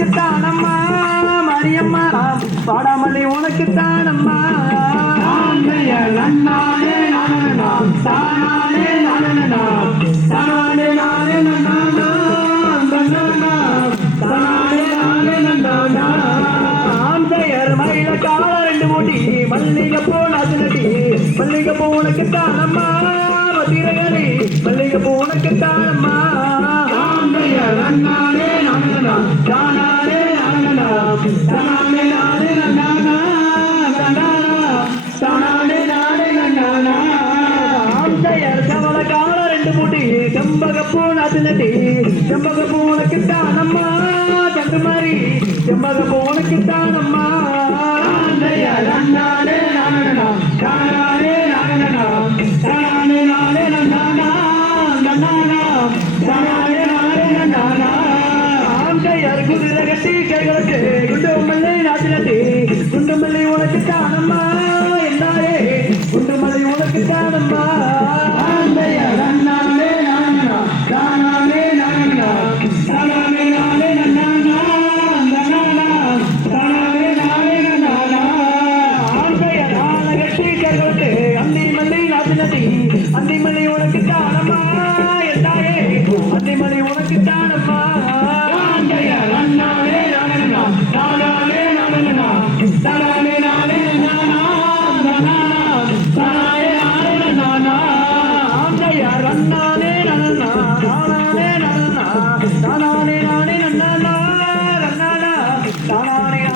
உனக்கு தானம்மா மரியம்மா பாடாமல்லி உனக்கு தானம்மா நன்னானே நானனா தானானே நானனா தானானே நானே நன்னானா தன்னானா தானானே நானே நன்னானா ஆந்தையர் மயில கால ரெண்டு மூடி மல்லிகை மூடி செம்பகப்பூ நதி செம்பகப்பூ உனக்கு தானம்மா தண்டு மாதிரி செம்பகப்பூ உனக்கு தானம்மா ஆந்தையர் நன்னானே நானனா தானானே நானனா தானானே நானே நன்னானா நன்னானா. தானானே நானே நன்னானா. ஆந்தையர் குதிரை கட்டி கைகளுக்கு குண்டு மல்லி நாட்டினட்டி குண்டு மல்லி உனக்கு தானம்மா. அத்திமலை உனக்கு தானம்மா தாயே. அத்திமலை உனக்கு தானம்மா. நானே நானே நானே நானே நானே. நானே நானே